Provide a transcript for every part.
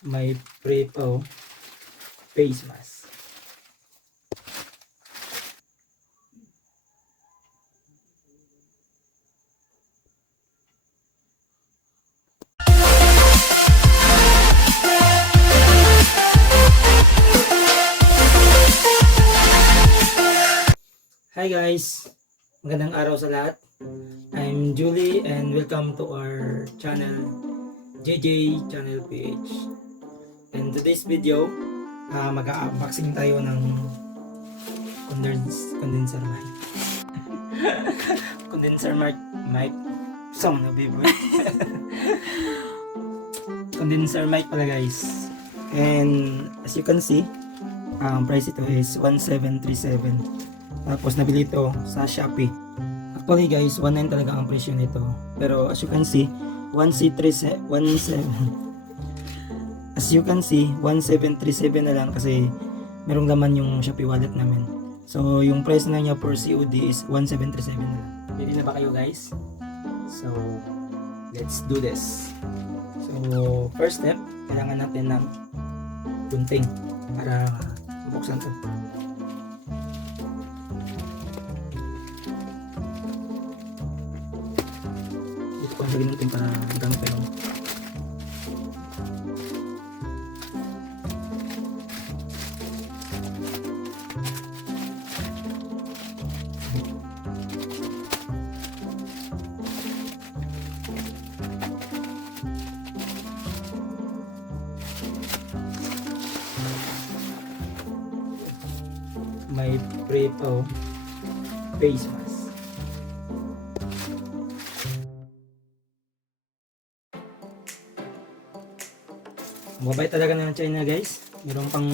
May pre-po face mask. Hi guys! Magandang araw sa lahat. I'm Julie and welcome to our channel, JJ Channel PH. And today's video, mag-unboxing tayo ng condenser mic. Condenser mic. Some na baby. Condenser mic pala guys. And as you can see, price ito is 1737. Tapos nabili ito sa Shopee. Actually guys, 19 talaga ang presyo nito. Pero as you can see, 1737 as you can see, 1737 na lang kasi merong laman yung Shopee wallet namin. So yung price na niya per COD is 1737 na lang. Ready na ba kayo guys? So let's do this. So first step, kailangan natin ng gunting para mabuksan to. Lagyan natin para hanggang pero may pre-po face mask. Mabait talaga ng China guys. Meron pang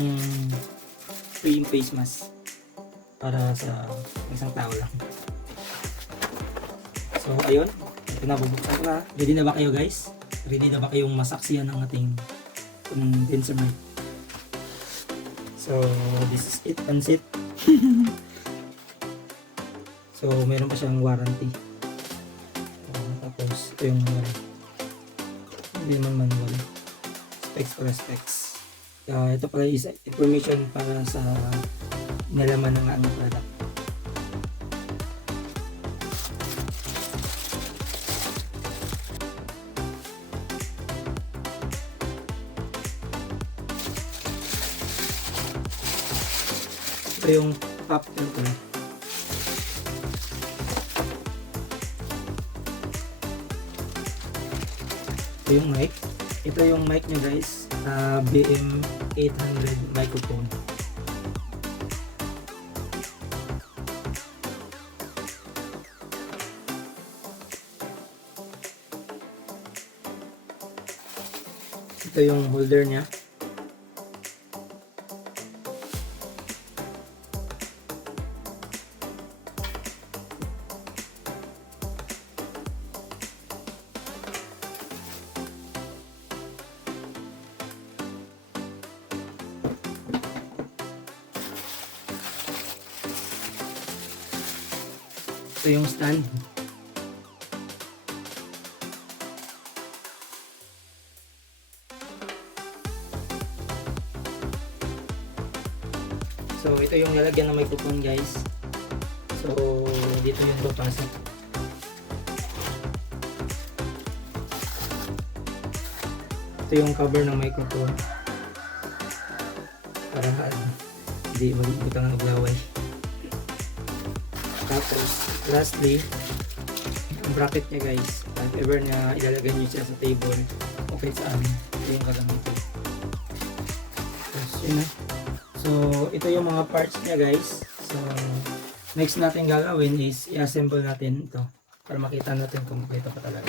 free face mask para sa isang tao lang. So ayun, pinabubuksan ko na. Ready na ba kayo guys? Ready na ba kayong masaksiyan ng ating condenser mic? So this is it, pansit. So meron pa siyang warranty. Tapos ito yung hindi naman manual. Specs para specs. Ito pala is information para sa nalaman ng ano product. Ito yung pop filter. Ito yung mic. Ito yung mic nyo guys, BM800 microphone. Ito yung holder nya. Ito yung stand. So ito yung lalagyan ng microphone guys. So dito yung papasok. Ito yung cover ng microphone. Para hindi magbutang ng uglaway. Tapos lastly, ang bracket niya guys, if ever na ilalagay nyo siya sa table, okay sa amin. Ito yung gagamitin. Tapos yun na. So ito yung mga parts niya guys. So next natin gagawin is i-assemble natin ito para makita natin kung ito pa talaga.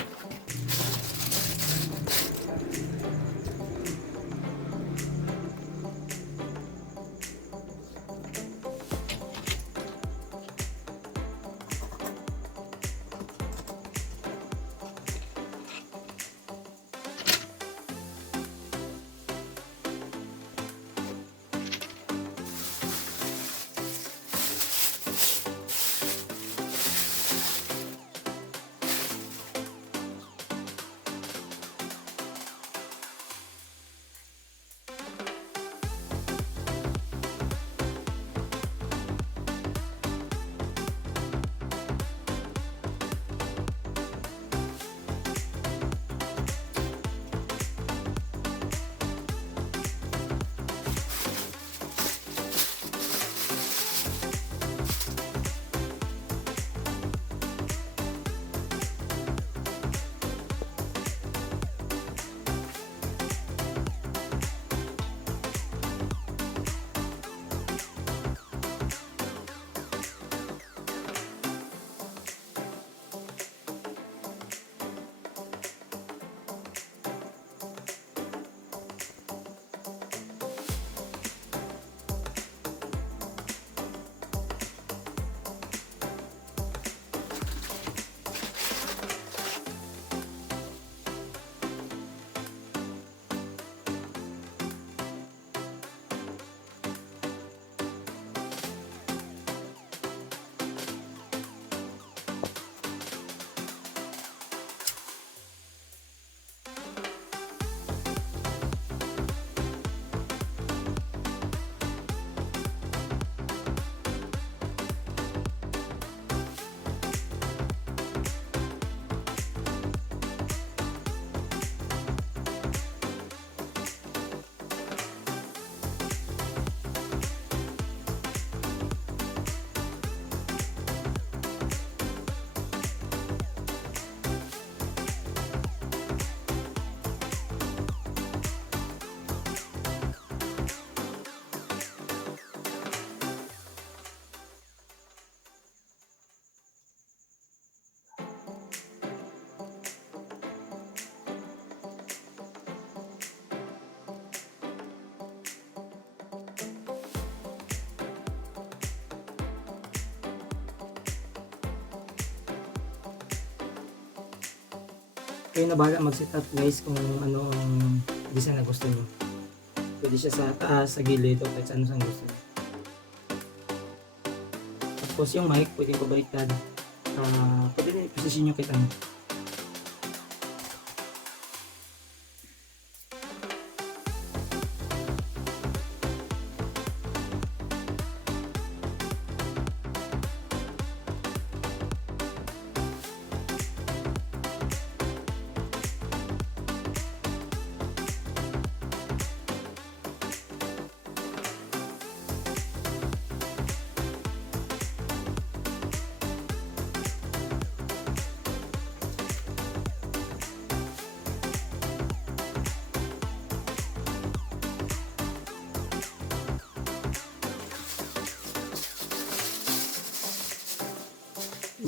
kayo na bahala mag-set up guys kung ano ang design na gusto nyo. Pwede siya sa taas, sa gilid, o kahit sa ano sa gusto nyo. Tapos yung mic, pwede pabaliktad. Pwede din i-position nyo kahit ano.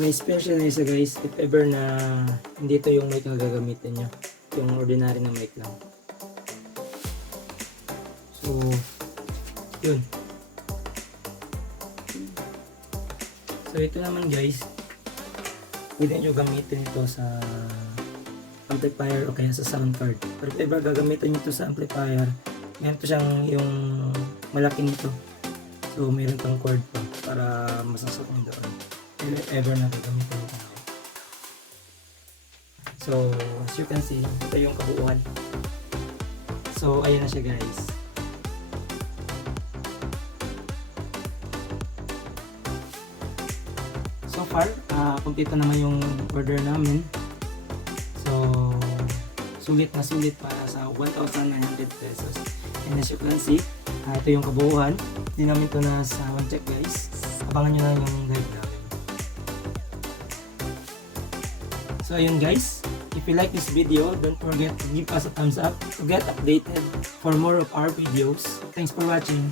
May special na isa guys, if ever na hindi ito yung mic na gagamitin nyo, yung ordinary na mic lang. So, yun. So ito naman guys, pwede nyo gamitin ito sa amplifier o kaya sa sound card. Pero if ever gagamitin nyo ito sa amplifier, meron ito siyang yung malaki nito. So meron itong cord pa para masasok nyo doon. If ever na gagamitin ito. So as you can see, ito yung kabuuan. So ayan na siya guys. So far, kumpleto naman yung order namin. So sulit na sulit para sa 1,900 pesos. And as you can see, ito yung kabuuan. Hindi namin ito na sound check guys. Abangan nyo na yung live namin. So ayun guys, if you like this video, don't forget to give us a thumbs up to get updated for more of our videos. Thanks for watching.